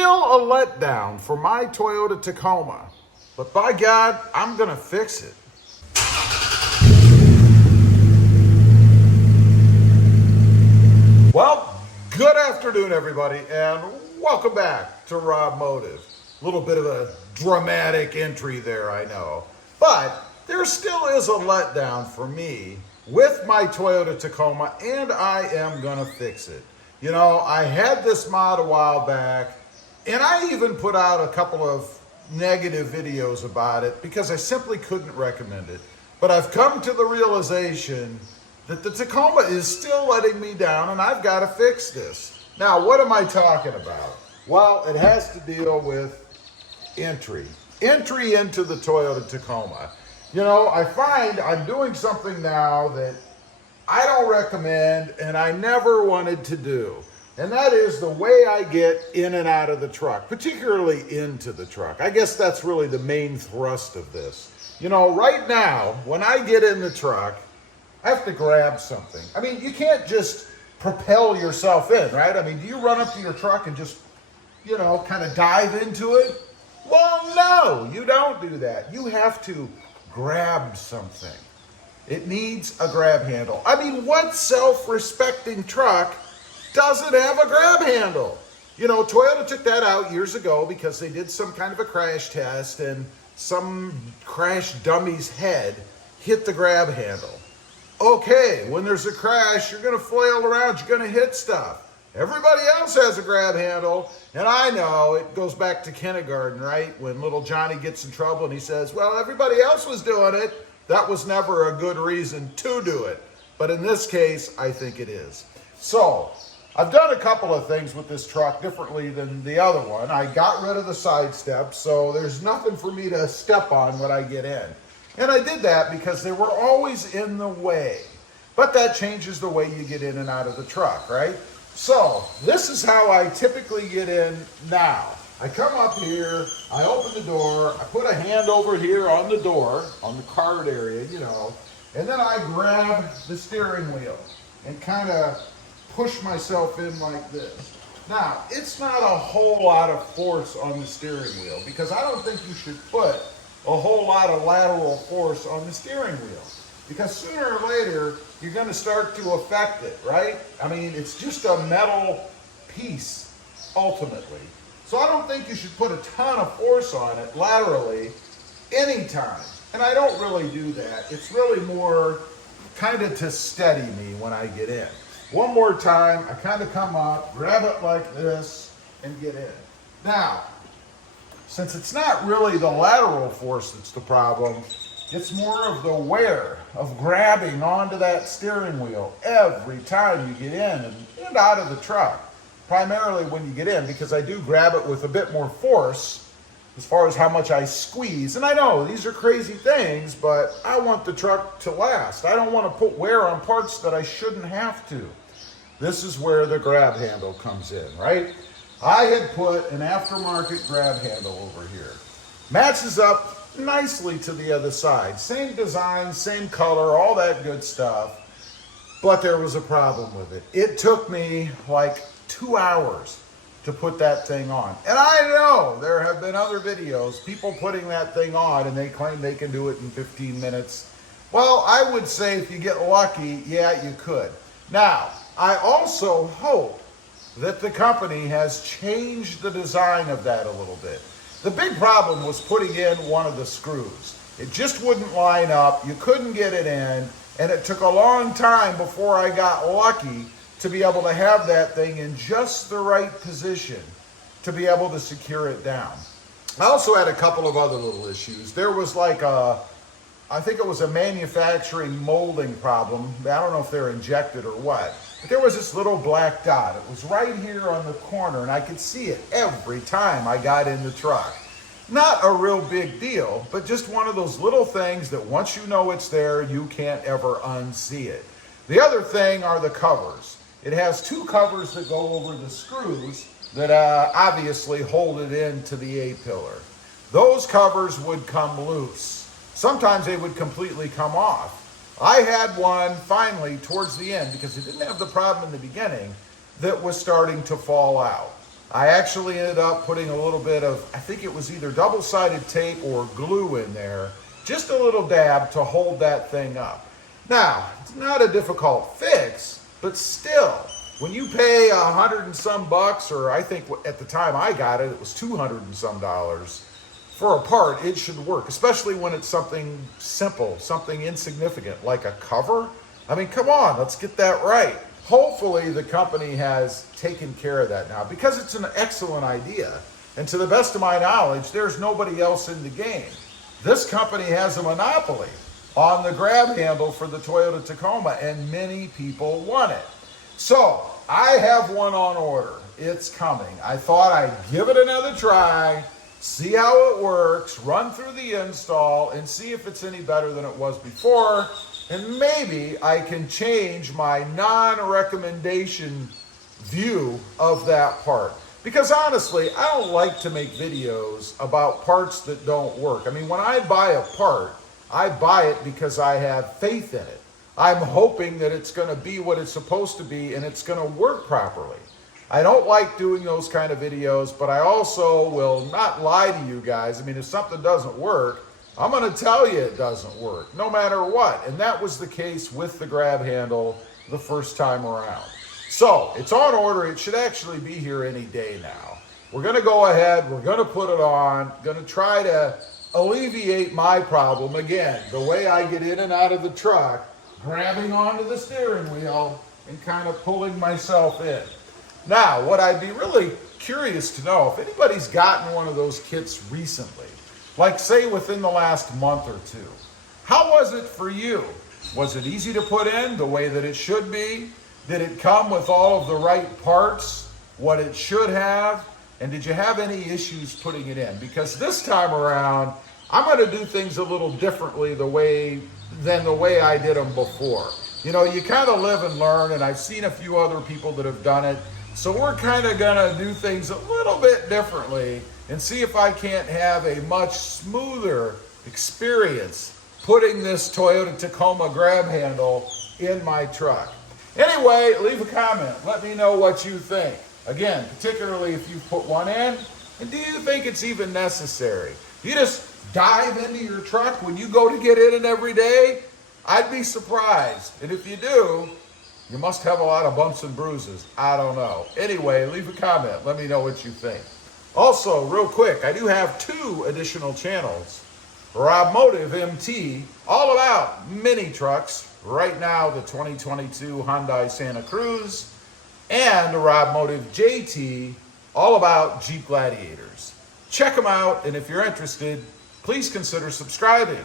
Still a letdown for my Toyota Tacoma, but by God, I'm gonna fix it. Well, good afternoon, everybody, and welcome back to RobMotive. A little bit of a dramatic entry there, I know, but there still is a letdown for me with my Toyota Tacoma, and I am gonna fix it. You know, I had this mod a while back, and I even put out a couple of negative videos about it because I simply couldn't recommend it. But I've come to the realization that the Tacoma is still letting me down, and I've got to fix this. Now, what am I talking about? Well, it has to deal with entry into the Toyota Tacoma. You know, I find I'm doing something now that I don't recommend and I never wanted to do. And that is the way I get in and out of the truck, particularly into the truck. I guess that's really the main thrust of this. You know, right now, when I get in the truck, I have to grab something. I mean, you can't just propel yourself in, right? I mean, do you run up to your truck and just, you know, kind of dive into it? Well, no, you don't do that. You have to grab something. It needs a grab handle. I mean, what self-respecting truck doesn't have a grab handle? You know, Toyota took that out years ago because they did some kind of a crash test and some crash dummy's head hit the grab handle. Okay, when there's a crash, you're gonna flail around, you're gonna hit stuff. Everybody else has a grab handle, and I know it goes back to kindergarten, right? When little Johnny gets in trouble and he says, well, everybody else was doing it. That was never a good reason to do it. But in this case, I think it is. So, I've done a couple of things with this truck differently than the other one. I got rid of the side steps, so there's nothing for me to step on when I get in. And I did that because they were always in the way. But that changes the way you get in and out of the truck, right? So, this is how I typically get in now. I come up here, I open the door, I put a hand over here on the door, on the card area, you know, and then I grab the steering wheel and kind of push myself in like this. Now, it's not a whole lot of force on the steering wheel because I don't think you should put a whole lot of lateral force on the steering wheel because sooner or later you're going to start to affect it, right? I mean, it's just a metal piece ultimately. So I don't think you should put a ton of force on it laterally anytime. And I don't really do that. It's really more kind of to steady me when I get in. One more time, I kind of come up, grab it like this, and get in. Now, since it's not really the lateral force that's the problem, it's more of the wear of grabbing onto that steering wheel every time you get in and out of the truck. Primarily when you get in, because I do grab it with a bit more force as far as how much I squeeze. And I know these are crazy things, but I want the truck to last. I don't want to put wear on parts that I shouldn't have to. This is where the grab handle comes in, right? I had put an aftermarket grab handle over here. Matches up nicely to the other side. Same design, same color, all that good stuff. But there was a problem with it. It took me like 2 hours to put that thing on. And I know there have been other videos, people putting that thing on and they claim they can do it in 15 minutes. Well, I would say if you get lucky, yeah, you could. Now, I also hope that the company has changed the design of that a little bit. The big problem was putting in one of the screws. It just wouldn't line up, you couldn't get it in, and it took a long time before I got lucky to be able to have that thing in just the right position to be able to secure it down. I also had a couple of other little issues. There was like I think it was a manufacturing molding problem. I don't know if they're injected or what. But there was this little black dot. It was right here on the corner, and I could see it every time I got in the truck. Not a real big deal, but just one of those little things that once you know it's there, you can't ever unsee it. The other thing are the covers. It has two covers that go over the screws that obviously hold it into the A-pillar. Those covers would come loose. Sometimes they would completely come off. I had one finally towards the end, because it didn't have the problem in the beginning, that was starting to fall out. I actually ended up putting a little bit of, I think it was either double-sided tape or glue in there, just a little dab to hold that thing up. Now, it's not a difficult fix, but still, when you pay $100 and some bucks, or I think at the time I got it, it was $200 and some dollars for a part, it should work, especially when it's something simple, something insignificant, like a cover. I mean, come on, let's get that right. Hopefully the company has taken care of that now, because it's an excellent idea. And to the best of my knowledge, there's nobody else in the game. This company has a monopoly on the grab handle for the Toyota Tacoma, and many people want it. So I have one on order. It's coming. I thought I'd give it another try, see how it works, run through the install, and see if it's any better than it was before. And maybe I can change my non-recommendation view of that part. Because honestly, I don't like to make videos about parts that don't work. I mean, when I buy a part, I buy it because I have faith in it. I'm hoping that it's going to be what it's supposed to be and it's going to work properly. I don't like doing those kind of videos, but I also will not lie to you guys. I mean, if something doesn't work, I'm going to tell you it doesn't work, no matter what. And that was the case with the grab handle the first time around. So it's on order. It should actually be here any day now. We're going to go ahead. We're going to put it on. Going to try to alleviate my problem. Again, the way I get in and out of the truck, grabbing onto the steering wheel and kind of pulling myself in. Now, what I'd be really curious to know, if anybody's gotten one of those kits recently, like say within the last month or two, how was it for you? Was it easy to put in the way that it should be? Did it come with all of the right parts, what it should have? And did you have any issues putting it in? Because this time around, I'm going to do things a little differently than the way I did them before. You know, you kind of live and learn, and I've seen a few other people that have done it. So we're kind of going to do things a little bit differently and see if I can't have a much smoother experience putting this Toyota Tacoma grab handle in my truck. Anyway, leave a comment. Let me know what you think. Again, particularly if you put one in, and do you think it's even necessary? You just dive into your truck when you go to get in it every day? I'd be surprised. And if you do, you must have a lot of bumps and bruises. I don't know. Anyway, leave a comment. Let me know what you think. Also, real quick, I do have 2 additional channels. RobMotive MT, all about mini trucks. Right now, the 2022 Hyundai Santa Cruz. And RobMotive JT, all about Jeep Gladiators. Check them out, and if you're interested, please consider subscribing.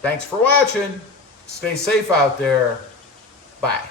Thanks for watching. Stay safe out there. Bye.